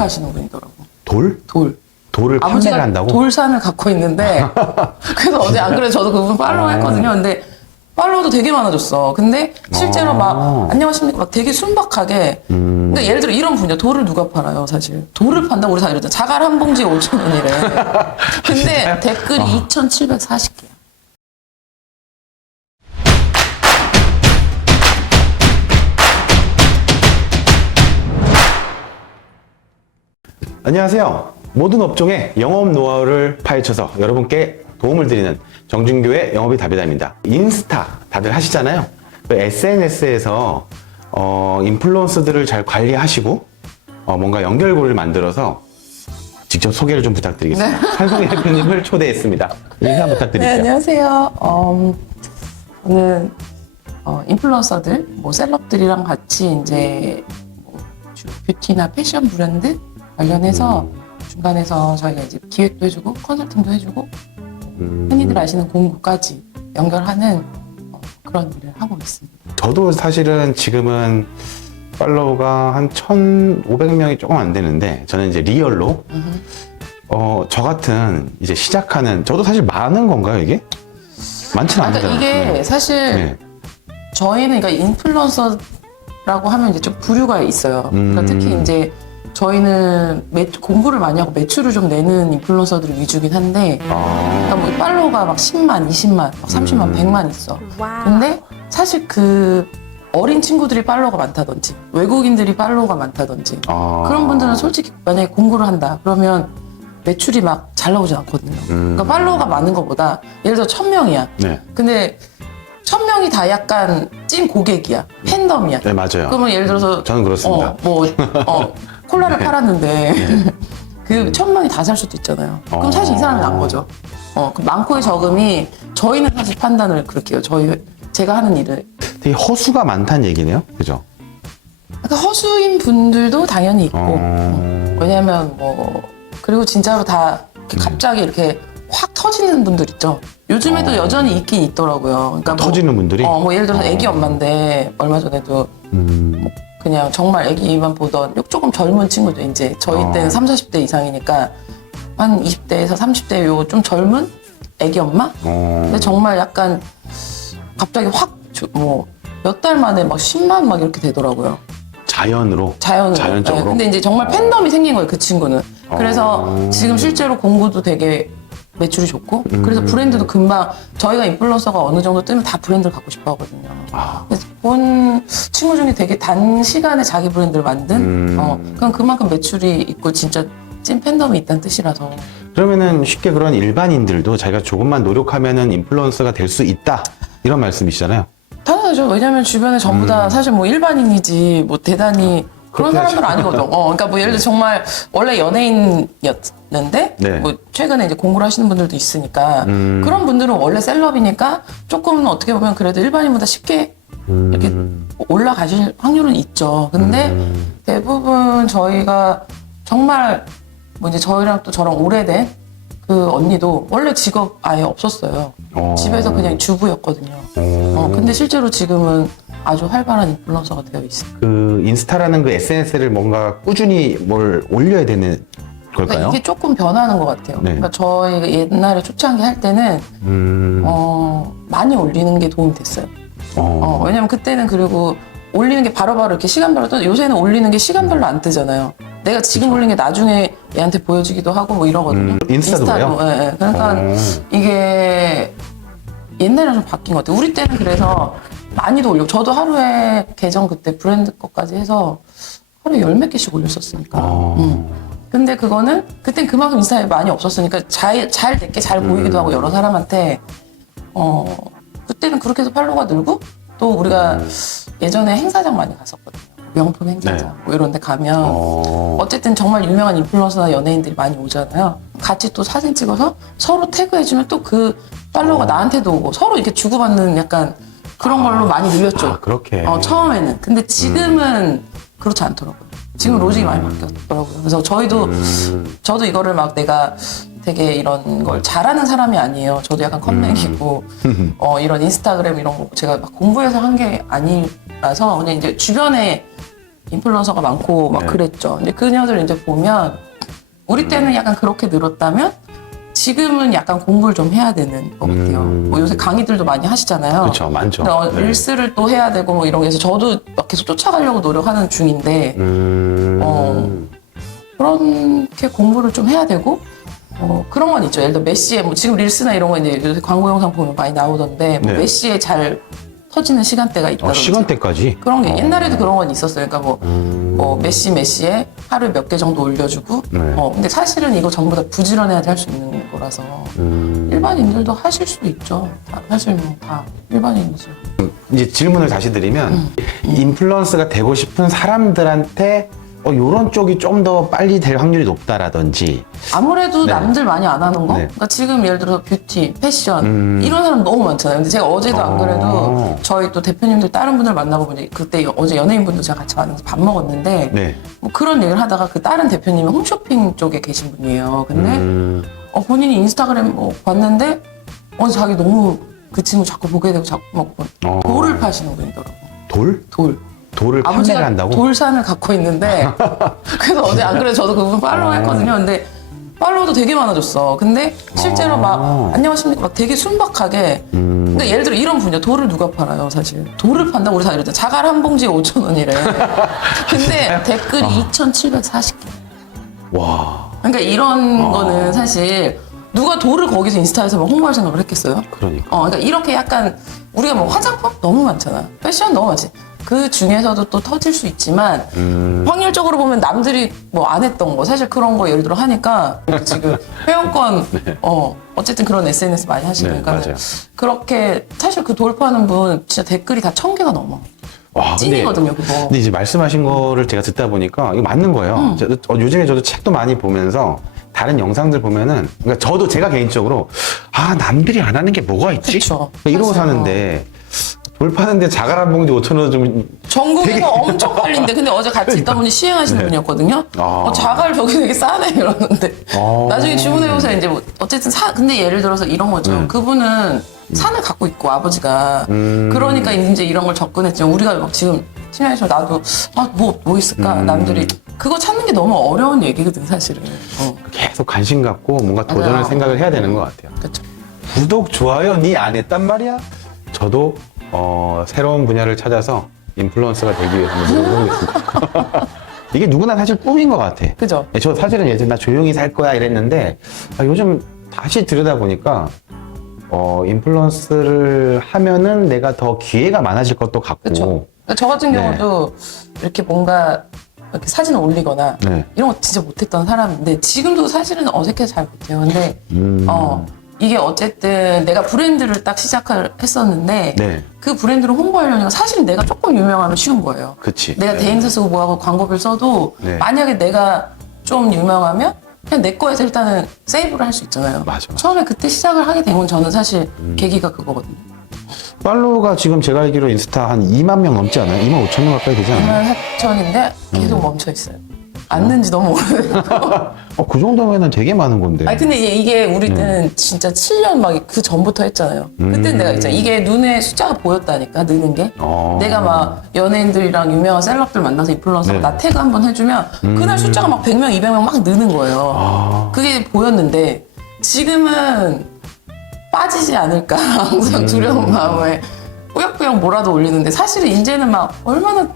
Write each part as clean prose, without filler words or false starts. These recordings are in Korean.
파시는 분이더라고. 돌? 돌. 돌을 판매를 아버지가 한다고? 돌산을 갖고 있는데 그래서 어제 안 그래도 저도 그분 팔로우 했거든요. 근데 팔로우도 되게 많아졌어. 근데 실제로 막 안녕하십니까 막 되게 순박하게 그러니까 예를 들어 이런 분이야. 돌을 누가 팔아요 사실. 돌을 판다고 우리 다 이러잖아. 자갈 한 봉지에 5,000원이래. 근데 댓글이 2,740개야. 안녕하세요. 모든 업종의 영업 노하우를 파헤쳐서 여러분께 도움을 드리는 정준교의 영업이 답이다입니다. 인스타 다들 하시잖아요. SNS에서 인플루언서들을 잘 관리하시고 뭔가 연결고리를 만들어서 직접 소개를 좀 부탁드리겠습니다. 네. 한송이 대표님을 초대했습니다. 인사 부탁드릴게요. 네, 안녕하세요. 저는 인플루언서들, 뭐 셀럽들이랑 같이 이제 뭐 뷰티나 패션 브랜드 관련해서 중간에서 저희가 이제 기획도 해주고 컨설팅도 해주고 흔히들 아시는 공구까지 연결하는 그런 일을 하고 있습니다. 저도 사실은 지금은 팔로우가 한 1,500명이 조금 안 되는데 저는 이제 리얼로 저 같은 이제 시작하는 저도 사실 많은 건가요 이게? 많지는 그러니까 않잖아요. 이게 네. 사실 네. 저희는 그러니까 인플루언서라고 하면 이제 좀 부류가 있어요. 그러니까 특히 이제 저희는 공부를 많이 하고 매출을 좀 내는 인플루언서들 위주긴 한데 그러니까 뭐 팔로워가 막 10만, 20만, 막 30만, 100만 있어. 근데 사실 그 어린 친구들이 팔로워가 많다든지 외국인들이 팔로워가 많다든지 그런 분들은 솔직히 만약에 공부를 한다 그러면 매출이 막 잘 나오진 않거든요. 그러니까 팔로워가 많은 것보다 예를 들어 1,000명이야. 네. 근데 1,000명이 다 약간 찐 고객이야. 팬덤이야. 네, 맞아요. 그러면 예를 들어서 저는 그렇습니다. 콜라를 네. 팔았는데 그 1,000명이 다 살 수도 있잖아요. 그럼 사실 이 사람이 난 거죠. 그 많고의 적음이 저희는 사실 판단을 그렇게 해요. 제가 하는 일을. 되게 허수가 많다는 얘기네요. 그죠? 그러니까 허수인 분들도 당연히 있고 왜냐면 뭐 그리고 진짜로 다 갑자기 이렇게 확 터지는 분들 있죠. 요즘에도 여전히 있긴 있더라고요. 그러니까 터지는 분들이? 뭐 예를 들어서 애기 엄마인데 얼마 전에도 뭐 그냥 정말 애기만 보던 조금 젊은 친구들 이제 저희 때는 30, 40대 이상이니까 한 20대에서 30대 요 좀 젊은 애기 엄마? 근데 정말 약간 갑자기 확 뭐 몇 달 만에 막 10만 막 이렇게 되더라고요. 자연으로? 자연적으로. 네, 근데 이제 정말 팬덤이 생긴 거예요, 그 친구는. 그래서 지금 실제로 공구도 되게 매출이 좋고, 그래서 브랜드도 금방, 저희가 인플루언서가 어느 정도 뜨면 다 브랜드를 갖고 싶어 하거든요. 그래서 본 친구 중에 되게 단시간에 자기 브랜드를 만든, 그럼 그만큼 매출이 있고 진짜 찐 팬덤이 있다는 뜻이라서. 그러면은 쉽게 그런 일반인들도 자기가 조금만 노력하면은 인플루언서가 될 수 있다. 이런 말씀이시잖아요. 당연하죠. 왜냐면 주변에 전부 다 사실 뭐 일반인이지 뭐 대단히 그런 사람들은 아니거든. 그러니까 뭐 예를 들어 정말 원래 연예인이었는데 네. 뭐 최근에 이제 공부를 하시는 분들도 있으니까 그런 분들은 원래 셀럽이니까 조금 어떻게 보면 그래도 일반인보다 쉽게 이렇게 올라가실 확률은 있죠. 근데 대부분 저희가 정말 뭐 이제 저희랑 또 저랑 오래된 그 언니도 원래 직업 아예 없었어요. 집에서 그냥 주부였거든요. 근데 실제로 지금은 아주 활발한 인플루언서가 되어 있어요. 그 인스타라는 그 SNS를 뭔가 꾸준히 뭘 올려야 되는 걸까요? 그러니까 이게 조금 변하는 것 같아요. 네. 그러니까 저희가 옛날에 초창기 할 때는 많이 올리는 게 도움이 됐어요. 왜냐면 그때는 그리고 올리는 게 바로바로 이렇게 시간별로 또 요새는 올리는 게 시간별로 안 뜨잖아요. 내가 지금 올린 게 나중에 얘한테 보여주기도 하고 뭐 이러거든요. 인스타도요? 예, 예. 그러니까 이게 옛날이랑 좀 바뀐 것 같아요. 우리 때는 그래서 많이도 올리고 저도 하루에 계정 그때 브랜드 것까지 해서 하루에 10몇 개씩 올렸었으니까. 근데 그거는 그땐 그만큼 인스타에 많이 없었으니까 잘 내게 잘 보이기도 하고 여러 사람한테 그때는 그렇게 해서 팔로워가 늘고 또 우리가 예전에 행사장 많이 갔었거든요. 명품 행사장 네. 뭐 이런 데 가면 어쨌든 정말 유명한 인플루언서나 연예인들이 많이 오잖아요. 같이 또 사진 찍어서 서로 태그해주면 또 그 팔로워가 나한테도 오고 서로 이렇게 주고받는 약간 그런 걸로 많이 늘렸죠. 그렇게. 처음에는. 근데 지금은 그렇지 않더라고요. 지금 로직이 많이 바뀌었더라고요. 그래서 저도 이거를 막 내가 되게 이런 걸 잘하는 사람이 아니에요. 저도 약간 컴맹이고 이런 인스타그램 이런 거 제가 막 공부해서 한 게 아니라서 그냥 이제 주변에 인플루언서가 많고 막 네. 그랬죠. 근데 그녀들 이제 보면 우리 때는 약간 그렇게 늘었다면 지금은 약간 공부를 좀 해야 되는 것 같아요. 뭐 요새 강의들도 많이 하시잖아요. 그렇죠, 많죠. 근데 네. 릴스를 또 해야 되고 뭐 이런 게 있어서 저도 막 계속 쫓아가려고 노력하는 중인데 그렇게 공부를 좀 해야 되고 그런 건 있죠. 예를 들어 메시의 뭐 지금 릴스나 이런 거 이제 요새 광고 영상 보면 많이 나오던데 뭐 네. 메시에 잘 터지는 시간대가 있다든지 시간대까지? 그런 게 옛날에도 그런 건 있었어요. 그러니까 뭐 메시에 하루에 몇 개 정도 올려주고 네. 근데 사실은 이거 전부 다 부지런해야 할 수 있는 거라서 일반인들도 하실 수도 있죠. 사실 뭐 다 일반인이죠. 이제 질문을 다시 드리면 인플루언서가 되고 싶은 사람들한테 이런 쪽이 좀 더 빨리 될 확률이 높다라든지 아무래도 네. 남들 많이 안 하는 거? 네. 그러니까 지금 예를 들어서 뷰티, 패션 이런 사람 너무 많잖아요. 근데 제가 어제도 안 그래도 저희 또 대표님들 다른 분들 만나고 이제 그때 어제 연예인분도 제가 같이 만나서 밥 먹었는데 네. 뭐 그런 얘기를 하다가 그 다른 대표님이 홈쇼핑 쪽에 계신 분이에요. 근데 본인이 인스타그램 뭐 봤는데 자기 너무 그 친구 자꾸 보게 되고 자꾸 막 돌을 파시는 분이더라고. 돌? 돌을 판매를 아버지가 한다고? 돌산을 갖고 있는데 그래서 어제 안 그래도 저도 그분 팔로우 했거든요. 근데 팔로워도 되게 많아졌어. 근데 실제로 막 안녕하십니까 막 되게 순박하게 그러니까 예를 들어 이런 분이야. 돌을 누가 팔아요 사실. 돌을 판다고 우리 다 이러잖아. 자갈 한 봉지에 5,000원이래. 근데 댓글이 2,740개. 와, 그러니까 이런 거는 사실 누가 돌을 거기서 인스타에서 막 홍보할 생각을 했겠어요? 그러니까. 그러니까 이렇게 약간 우리가 뭐 화장품 너무 많잖아. 패션 너무 많지. 그 중에서도 또 터질 수 있지만 확률적으로 보면 남들이 뭐 안 했던 거 사실 그런 거 예를 들어 하니까 지금 회원권 어쨌든 그런 SNS 많이 하시니까 네, 맞아요. 그렇게 사실 그 돌파하는 분 진짜 댓글이 다 1,000개가 넘어. 와, 찐이거든요 그거. 근데 이제 말씀하신 거를 제가 듣다 보니까 이거 맞는 거예요. 요즘에 저도 책도 많이 보면서 다른 영상들 보면은 그러니까 제가 개인적으로 남들이 안 하는 게 뭐가 있지? 그쵸. 이러고 맞아요. 사는데 돌 파는데 자갈 한 봉지 5,000원 좀 전국에서 엄청 팔린대. 근데 어제 같이 있다 보니 시행하시는 분이었거든요. 자갈 저기 되게 싸네 이러는데. 나중에 주문해보세요. 이제 뭐 어쨌든 근데 예를 들어서 이런 거죠. 그분은 산을 갖고 있고 아버지가. 그러니까 이제 이런 걸 접근했지만 우리가 막 지금 심야에서 나도 뭐 있을까? 남들이 그거 찾는 게 너무 어려운 얘기거든 사실은. 계속 관심 갖고 뭔가 도전할 맞아요. 생각을 해야 되는 것 같아요. 그렇죠. 구독, 좋아요 니 안 했단 말이야? 저도 새로운 분야를 찾아서 인플루언서가 되기 위해서 한번 노력해보겠습니다. 이게 누구나 사실 꿈인 것 같아. 그죠? 저 사실은 예전에 나 조용히 살 거야 이랬는데 요즘 다시 들여다보니까 인플루언서를 하면은 내가 더 기회가 많아질 것도 같고. 그렇죠. 저 같은 경우도 이렇게 뭔가 이렇게 사진을 올리거나 네. 이런 거 진짜 못했던 사람인데 지금도 사실은 어색해서 잘 못해요. 근데 이게 어쨌든 내가 브랜드를 딱 시작을 했었는데 네. 그 브랜드를 홍보하려니까 사실 내가 조금 유명하면 쉬운 거예요. 그치. 내가 네. 대행사 쓰고 뭐하고 광고비를 써도 네. 만약에 내가 좀 유명하면 그냥 내 거에서 일단은 세이브를 할 수 있잖아요. 맞아. 처음에 그때 시작을 하게 된 건 저는 사실 계기가 그거거든요. 팔로우가 지금 제가 알기로 인스타 한 2만 명 넘지 않아요? 2만 5천 명 가까이 되지 않아요? 24,000인데 계속 멈춰 있어요. 앉는 지 너무 오래됐고. 그 정도면은 되게 많은 건데. 아니 근데 이게 우리는 진짜 7년 막 그 전부터 했잖아요. 그때 내가 있잖아. 이게 눈에 숫자가 보였다니까 느는 게. 내가 막 연예인들이랑 유명한 셀럽들 만나서 인플루언서가 네. 나 태그 한번 해주면 그날 숫자가 막 100명, 200명 막 느는 거예요. 그게 보였는데 지금은 빠지지 않을까 항상 두려운 마음에 꾸역꾸역 뭐라도 올리는데 사실은 이제는 막 얼마나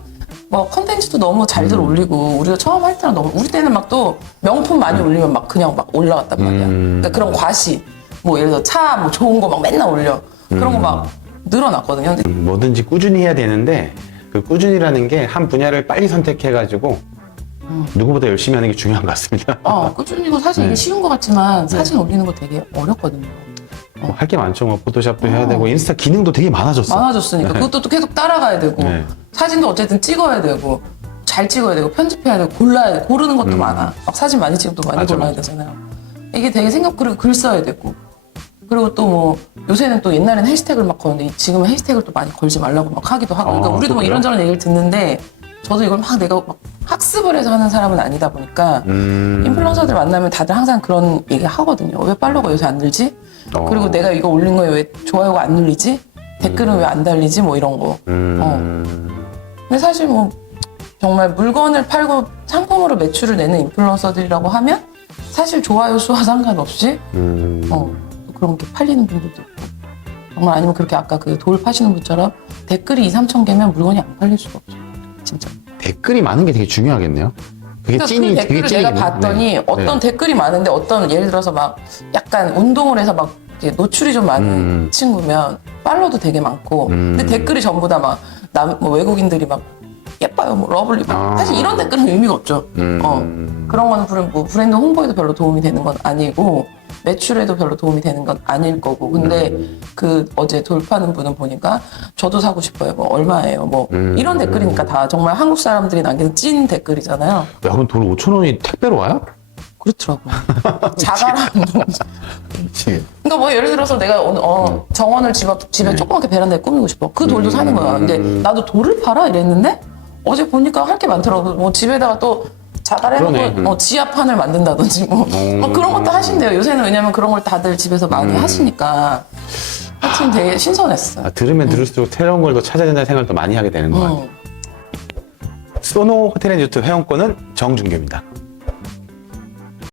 뭐 컨텐츠도 너무 잘들 올리고 우리가 처음 할 때는 너무 우리 때는 막 또 명품 많이 올리면 막 그냥 막 올라갔단 말이야. 그러니까 그런 과시 뭐 예를 들어 차 뭐 좋은 거 막 맨날 올려 그런 거 막 늘어났거든요. 근데 뭐든지 꾸준히 해야 되는데 그 꾸준히라는 게 한 분야를 빨리 선택해가지고 누구보다 열심히 하는 게 중요한 것 같습니다. 꾸준히고 사실 이게 쉬운 것 같지만 사진 올리는 거 되게 어렵거든요. 할 게 많죠. 뭐 포토샵도 해야 되고 인스타 기능도 되게 많아졌어. 많아졌으니까 그것도 또 계속 따라가야 되고 네. 사진도 어쨌든 찍어야 되고 잘 찍어야 되고 편집해야 되고 골라야 돼 고르는 것도 많아. 막 사진 많이 찍으면 또 많이 맞아, 골라야 맞아. 되잖아요. 이게 되게 그리고 글 써야 되고 그리고 또 뭐 요새는 또 옛날에는 해시태그를 막 거는데 지금은 해시태그를 또 많이 걸지 말라고 막 하기도 하고 그러니까 우리도 뭐 그래요? 이런저런 얘기를 듣는데 저도 이걸 막 내가 막 학습을 해서 하는 사람은 아니다 보니까 인플루언서들 만나면 다들 항상 그런 얘기 하거든요. 왜 팔로워가 요새 안 늘지? 그리고 내가 이거 올린 거에 왜 좋아요가 안 눌리지? 댓글은 왜 안 달리지? 뭐 이런 거. 근데 사실 뭐 정말 물건을 팔고 상품으로 매출을 내는 인플루언서들이라고 하면 사실 좋아요 수와 상관없이 그런 게 팔리는 분들도 있고 정말 아니면 그렇게 아까 그 돌 파시는 분처럼 댓글이 2, 3천 개면 물건이 안 팔릴 수가 없죠. 진짜. 댓글이 많은 게 되게 중요하겠네요. 그게 그러니까 찐이 그 되게 댓글을 내가 찐이겠네. 봤더니 네. 어떤 댓글이 많은데 어떤 예를 들어서 막 약간 운동을 해서 막 이렇게 노출이 좀 많은 친구면 팔로워도 되게 많고 근데 댓글이 전부 다 막 뭐 외국인들이 막 예뻐요 뭐 러블리 막 사실 이런 댓글은 의미가 없죠. 그런 거는 뭐 브랜드 홍보에도 별로 도움이 되는 건 아니고 매출에도 별로 도움이 되는 건 아닐 거고 근데 그 어제 돌파는 분은 보니까 저도 사고 싶어요 뭐 얼마예요 뭐 이런 댓글이니까 다 정말 한국 사람들이 남기는 찐 댓글이잖아요. 야, 그럼 돌 5,000원이 택배로 와요? 그렇더라고요. 자가라는 그렇지. 그러니까 뭐 예를 들어서 내가 오늘 정원을 집에 조그맣게 베란다에 꾸미고 싶어. 그 돌도 사는 거야. 근데 나도 돌을 팔아 이랬는데 어제 보니까 할 게 많더라고. 뭐 집에다가 또 자갈 해놓고 지하판을 만든다든지 뭐 그런 것도 하신대요. 요새는 왜냐면 그런 걸 다들 집에서 많이 하시니까 하여튼 되게 신선했어요. 들으면 들을수록 새로운 걸 더 찾아야 된다는 생각을 더 많이 하게 되는 것 같아요. 소노 호텔 앤 리조트 회원권은 정준규입니다.